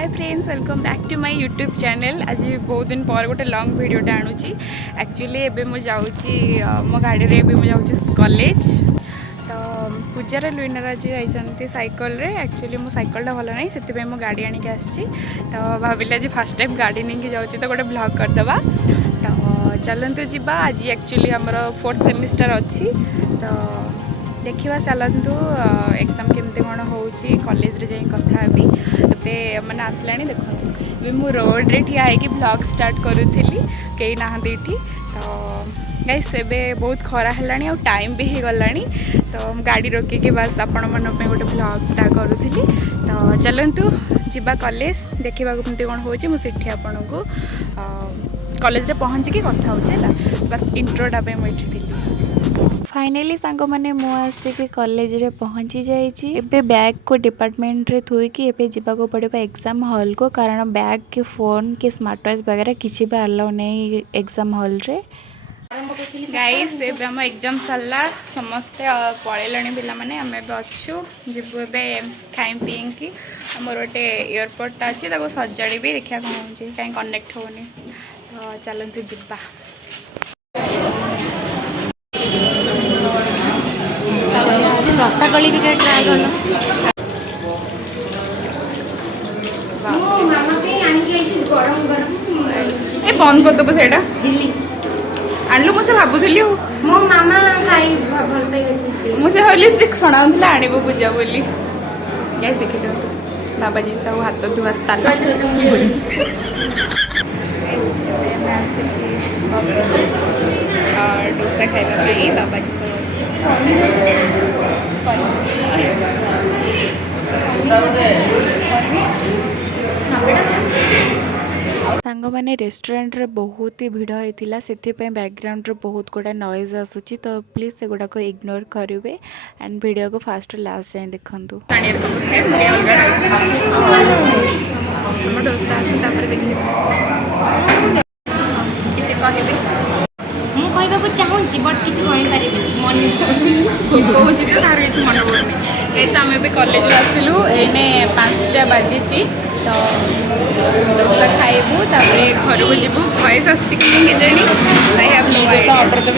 Hi friends welcome back to my YouTube channel. आज बहुत दिन पर गोटे लॉन्ग वीडियोटा आणुची। एक्चुअली एबे मु जाऊची मो गाड़ी रे एबे मु जाऊची कॉलेज। तो पूजार लुइनर आज जाइछन्ती साइकल रे। एक्चुअली मो साइकलटा भल नहीं से मो गाड़ी आनिक आसी। तो भाविले आज फर्स्ट टाइम गाड़ी नहीं जाऊँगी तो गोटे ब्लॉग करदे। तो चलतु जीवा। आज एक्चुअली आमर 4th सेमिस्टर अच्छी। तो देखा चलतु एग्जाम केमती कौन हो कॉलेज रे जाई कथा हेबी। एबे मैंने आसला देखो मु रोड रे ठिया है ब्लॉग स्टार्ट करूली कई ना ये। तो गाइस एबे बहुत खरा है टाइम भी हो गला। तो गाड़ी रोकिकी बस आपण मन गोटे ब्लॉगटा करूली। तो चलतु जीवा कॉलेज देखा कमती कौन हो मुझे आपन को कॉलेज रे पहुँचिकी कथा हो बस इंट्रोटा मुझे थी। फाइनली सांग मैंने मुझे कॉलेज रे पहुँची जाइए। बैग को डिपार्टमेंट रे थोईकी एबे जीवाको पड़ेगा एग्जाम हॉल को, कारण बैग के फोन के स्मार्ट वॉच वगैरह किसी भी अलाउ नहीं एग्जाम हॉल रे। गाइस एबे हम एग्जाम सरला समस्ते पळेलाणी पिला माने आमे एबे अच्छू जीवु एबे खाई पीकी। हमर गोटे एयरपोर्ट अच्छी ताको सजाड़ी भी देखा कौन हो कहीं कनेक्ट होनी। तो चलतु जीवा। रसागली भी ट्राए कर बंद करदेव से आणलु मुझे भावुली मो मामा खाई भल पे मुझे हली स्पिक शुणाऊला आणव पूजा बोली क्या शिखी बाबाजी सब हाथ धुआ स्थान डोसा खाइबा बाबाजी सांग मैंने रेस्टोरेंट रे बहुत ही भिड़ होता से बैकग्राउंड रे बहुत गुड़ा नॉइज आसूची। तो प्लीज से गुड़ाक इग्नोर करेंगे एंड वीडियो को फास्ट लास्ट जाए देखु। चाहूँगी बट किसी मन कैसे आम ए कॉलेज आसलु एने 5टा बाजी। तो डोसा खाइबू तापर घर को जीवु वॉइस आसनी ऑर्डर तो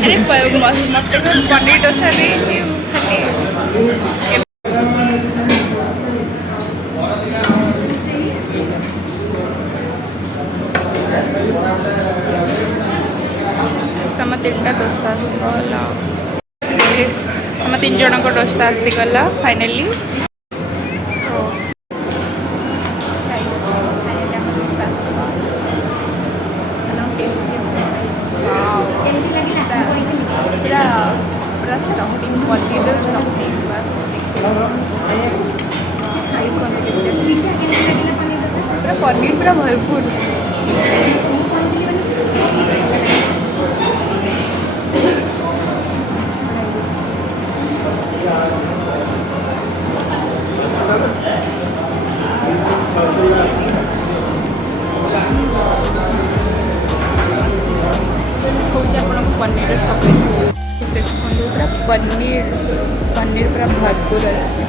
अरे मत पनीर डोसा दे हम 3टा डोसा आसगला। हम 3 जन को डोसा आसीगला फाइनली। पनीर पूरा भरपूर पनीर पूरा पनीर पूरा भरपूर अच्छे।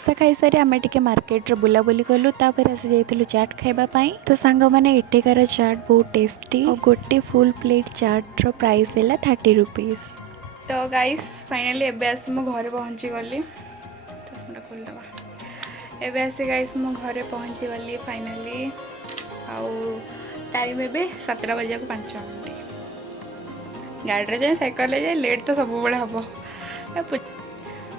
डोसा खाई सारी आम टे मार्केट बुलाबुली कलु तापर आसी जाइलु चाट खाइबापी। तो सांग मैंने एठिकार चाट बहुत टेस्टी और गोटे फुल प्लेट चाट रो प्राइस है 30 रुपीज। तो गाइस फाइनाली एबे आसी मो घरे पहुँची गली। चश्माटा खोलदबा। एबे आसी गाइस मो घरे पहुँची गली फाइनाली। आउ टाइम एबे 7टा बजे को 5 मिनट। गाड़ी जाए साइकेल जाए लेट तो सब बड़े हम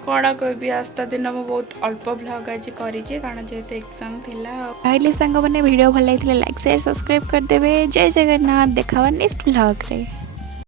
कौन कहबी आस्था दिन मुझे बहुत अल्प ब्लॉग आज करी कारण जेहेतु एग्जाम थिला। पहले सांग मैंने वीडियो भल लगे लाइक शेयर सब्सक्राइब करदे। जय जगन्नाथ। देखा नेक्स्ट ब्लॉग रे।